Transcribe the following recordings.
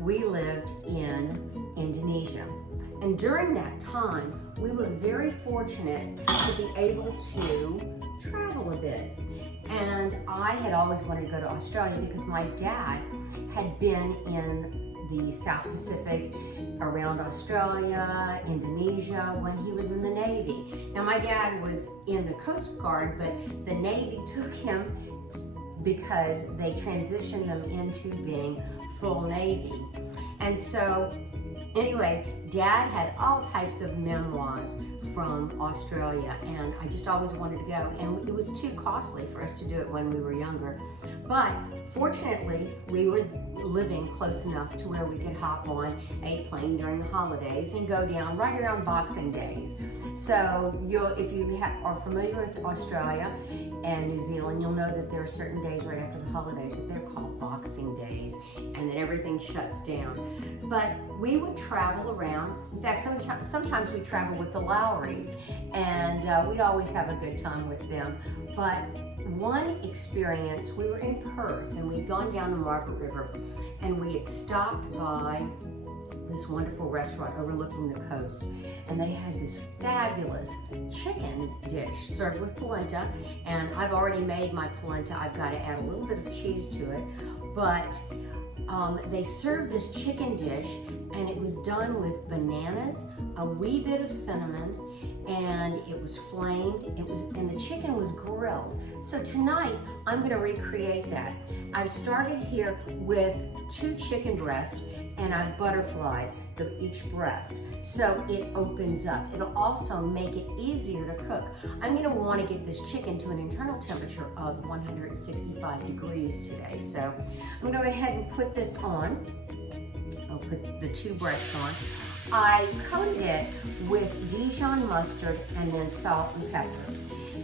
we lived in Indonesia. And during that time, we were very fortunate to be able to travel a bit. And I had always wanted to go to Australia because my dad had been in the South Pacific, around Australia, Indonesia, when he was in the Navy. Now my dad was in the Coast Guard, but the Navy took him because they transitioned them into being full Navy. And so, anyway, Dad had all types of memoirs from Australia, and I just always wanted to go, and it was too costly for us to do it when we were younger. But fortunately, we were living close enough to where we could hop on a plane during the holidays and go down right around Boxing Days. So if you are familiar with Australia and New Zealand, you'll know that there are certain days right after the holidays that they're called Boxing Days, and that everything shuts down. But we would travel around. In fact, sometimes we travel with the Lowrys, and we'd always have a good time with them. But one experience, we were in Perth, and we'd gone down the Margaret River, and we had stopped by this wonderful restaurant overlooking the coast, and they had this fabulous chicken dish served with polenta. And I've already made my polenta. I've got to add a little bit of cheese to it, but they served this chicken dish, and it was done with bananas, a wee bit of cinnamon, and it was flamed. And the chicken was grilled. So tonight I'm going to recreate that. I've started here with 2 chicken breasts, and I've butterflied each breast so it opens up. It'll also make it easier to cook. I'm going to want to get this chicken to an internal temperature of 165 degrees today. So I'm going to go ahead and put this on. I'll put the 2 breasts on. I coated it with Dijon mustard and then salt and pepper.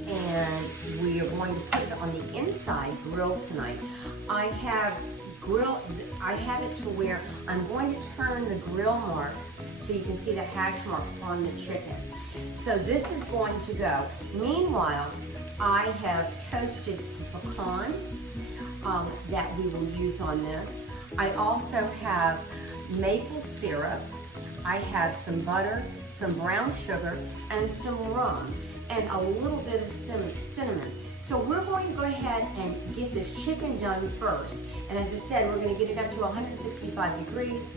And we are going to put it on the inside grill tonight. I have it to where I'm going to turn the grill marks so you can see the hash marks on the chicken. So this is going to go. Meanwhile, I have toasted some pecans that we will use on this. I also have maple syrup. I have some butter, some brown sugar, and some rum, and a little bit of cinnamon. So we're going to go ahead and get this chicken done first. And as I said, we're going to get it up to 165 degrees.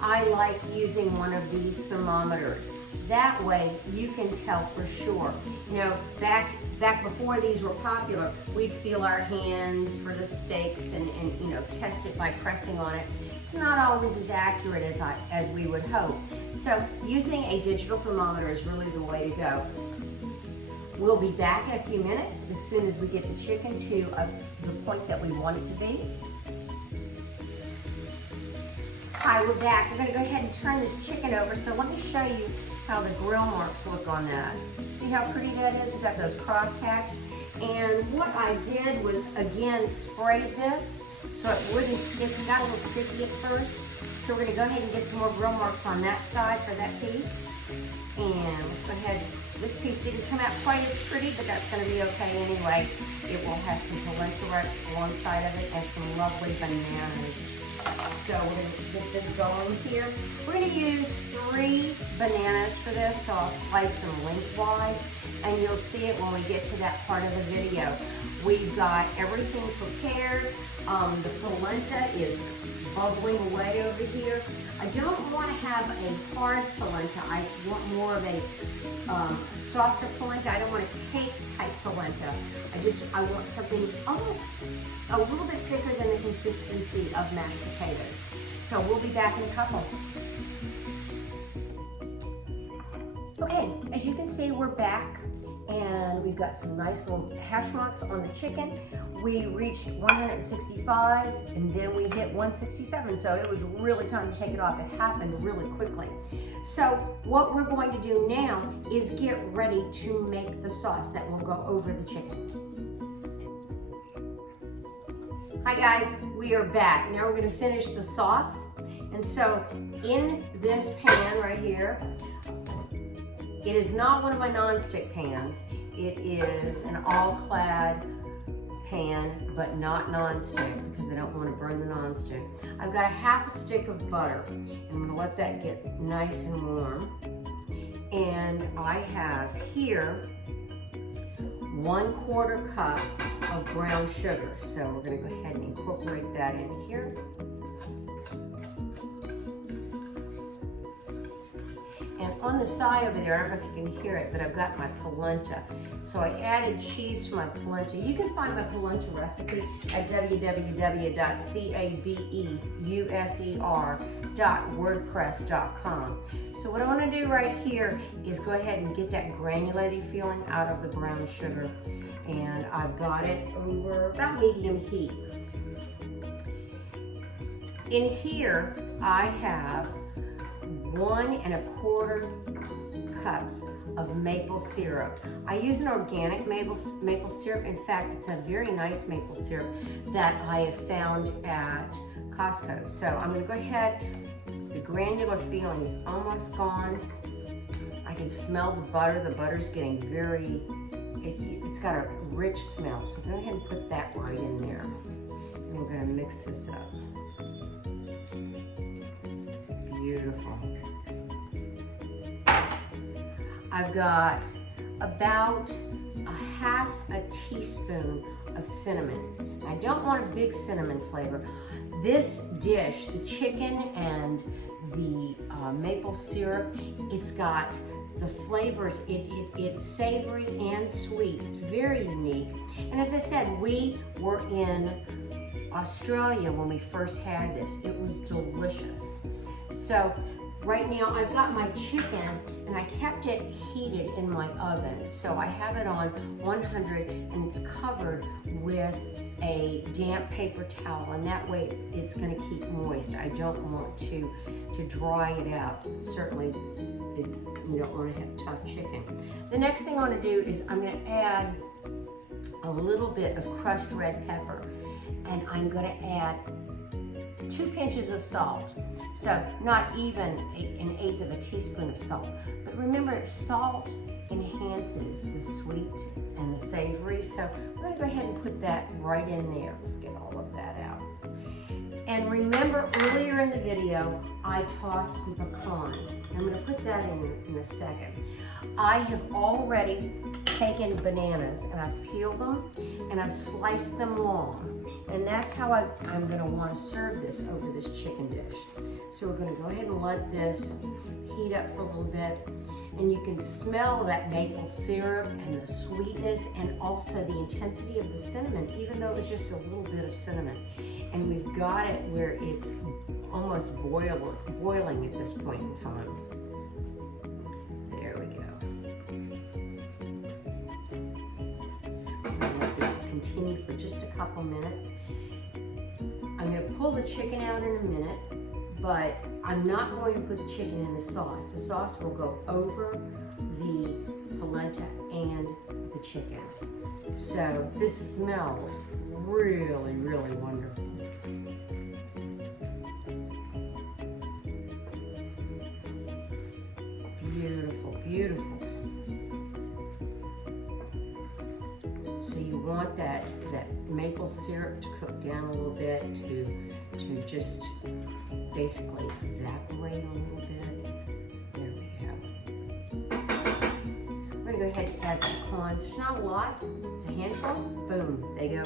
I like using one of these thermometers. That way you can tell for sure. You know, back before these were popular, we'd feel our hands for the steaks and you know, test it by pressing on it. It's not always as accurate as we would hope. So using a digital thermometer is really the way to go. We'll be back in a few minutes as soon as we get the chicken to the point that we want it to be. Hi, we're back. We're going to go ahead and turn this chicken over. So let me show you how the grill marks look on that. See how pretty that is? We've got those crosshatched. And what I did was, again, spray this so it wouldn't stick. It got a little sticky at first. So we're going to go ahead and get some more grill marks on that side for that piece. And let's go ahead. This piece didn't come out quite as pretty, but that's going to be okay anyway. It will have some polenta right alongside of it and some lovely bananas. So we're going to get this going here. We're going to use 3 bananas for this, so I'll slice them lengthwise, and you'll see it when we get to that part of the video. We've got everything prepared. The polenta is bubbling away over here. I don't want to have a hard polenta. I want more of a softer polenta. I don't want a cake type polenta. I want something almost a little bit thicker than the consistency of mashed potatoes. So we'll be back in a couple. Okay, as you can see, we're back, and we've got some nice little hash marks on the chicken. We reached 165, and then we hit 167, so it was really time to take it off. It happened really quickly. So what we're going to do now is get ready to make the sauce that will go over the chicken. Hi guys, we are back. Now we're going to finish the sauce. And so in this pan right here, it is not one of my non-stick pans. It is an all-clad pan, but not nonstick because I don't want to burn the nonstick. I've got a half a stick of butter. I'm going to let that get nice and warm. And I have here 1/4 cup of brown sugar. So we're going to go ahead and incorporate that in here. And on the side over there, I don't know if you can hear it, but I've got my polenta. So I added cheese to my polenta. You can find my polenta recipe at www.cabeusser.wordpress.com. So what I want to do right here is go ahead and get that granulated feeling out of the brown sugar. And I've got it over about medium heat. In here, I have 1 1/4 cups of maple syrup. I use an organic maple syrup. In fact, it's a very nice maple syrup that I have found at Costco. So I'm going to go ahead. The granular feeling is almost gone. I can smell the butter. The butter's getting very, it's got a rich smell. So go ahead and put that right in there. And we're going to mix this up. Beautiful. I've got about a half a teaspoon of cinnamon. I don't want a big cinnamon flavor. This dish, the chicken and the maple syrup, it's got the flavors. It's savory and sweet. It's very unique. And as I said, we were in Australia when we first had this. It was delicious. So right now I've got my chicken and I kept it heated in my oven. So I have it on 100 and it's covered with a damp paper towel, and that way it's going to keep moist. I don't want to dry it out. Certainly you don't want to have tough chicken. The next thing I want to do is I'm going to add a little bit of crushed red pepper, and I'm going to add 2 pinches of salt. So not even an 1/8 of a teaspoon of salt. But remember, salt enhances the sweet and the savory. So we're going to go ahead and put that right in there. Let's get all of that out. And remember, earlier in the video, I tossed some pecans. I'm going to put that in a second. I have already taken bananas and I've peeled them and I've sliced them long. And that's how I'm going to want to serve this over this chicken dish. So we're going to go ahead and let this heat up for a little bit. And you can smell that maple syrup and the sweetness and also the intensity of the cinnamon, even though it's just a little bit of cinnamon. And we've got it where it's almost boiling at this point in time. There we go. I'm going to let this continue for just a couple minutes. I'm going to pull the chicken out in a minute, but I'm not going to put the chicken in the sauce. The sauce will go over the polenta and the chicken. So this smells really, really wonderful. Beautiful, beautiful. So you want that maple syrup to cook down a little bit, to just basically evaporate a little bit. There we go. I'm going to go ahead and add the pecans. There's not a lot. It's a handful. Boom. They go in.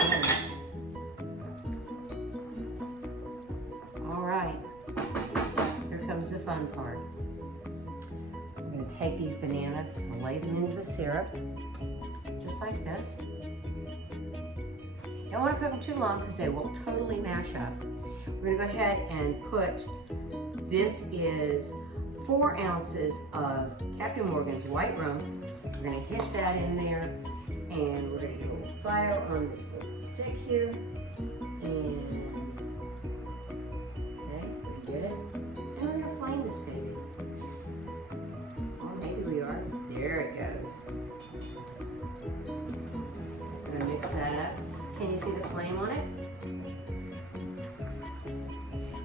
All right. Here comes the fun part. I'm going to take these bananas and lay them into the syrup, just like this. You don't want to cook them too long because they will totally mash up. We're going to go ahead and put, this is 4 ounces of Captain Morgan's white rum. We're going to hit that in there, and we're going to get a little fire on this little stick here. And, okay, we get it. And we're going to flame this baby. Or maybe we are. There it goes. I'm going to mix that up. Can you see the flame on it?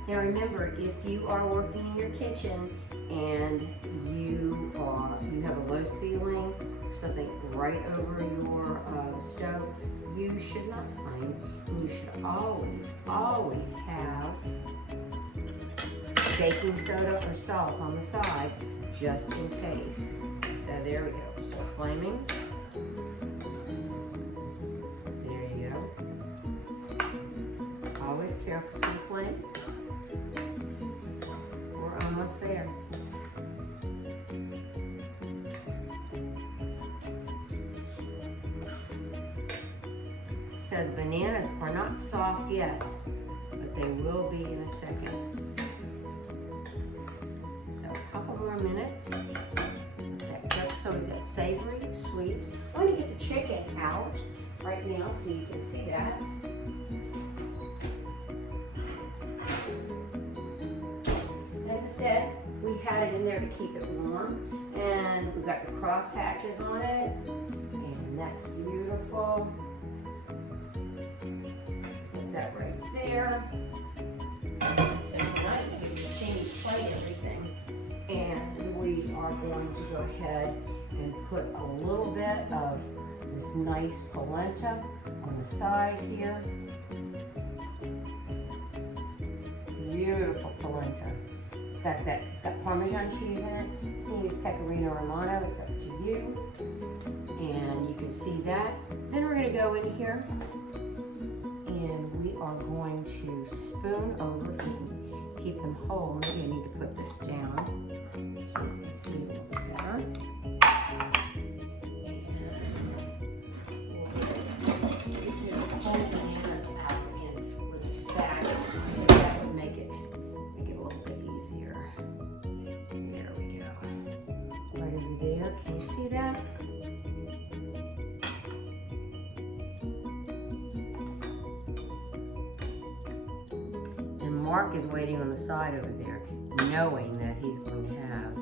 Now remember, if you are working in your kitchen and you have a low ceiling, something right over your stove, you should not flame, and you should always, always have baking soda or salt on the side, just in case. So there we go, start flaming. There you go. Always careful some flames. We're almost there. So the bananas are not soft yet, but they will be in a second. So a couple more minutes. So we've got savory, sweet. I'm going to get the chicken out right now so you can see that. As I said, we had it in there to keep it warm, and we've got the cross hatches on it, and that's beautiful. Put that right there. So tonight you can see me play everything, and we are going to go ahead and put a little bit of this nice polenta on the side here. Beautiful polenta. It's got Parmesan cheese in it. You can use Pecorino Romano, it's up to you. And you can see that. Then we're gonna go in here and we are going to spoon over and keep them whole. Maybe I need to put this down so you can see a little better. Hold bananas out in with a spatula. That would make it a little bit easier. There we go. Right over there. Can you see that? And Mark is waiting on the side over there, knowing that he's going to have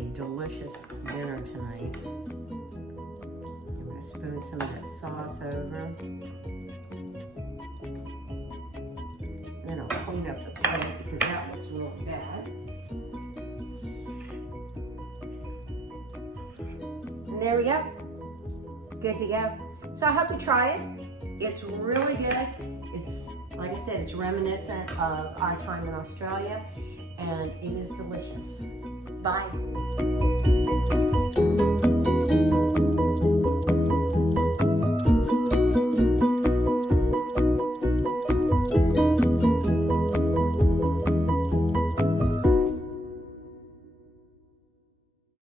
a delicious dinner tonight. I'm going to spoon some of that sauce over. Then I'll clean up the plate because that looks real bad. And there we go. Good to go. So I hope you try it. It's really good. It's, like I said, it's reminiscent of our time in Australia, and it is delicious. Bye.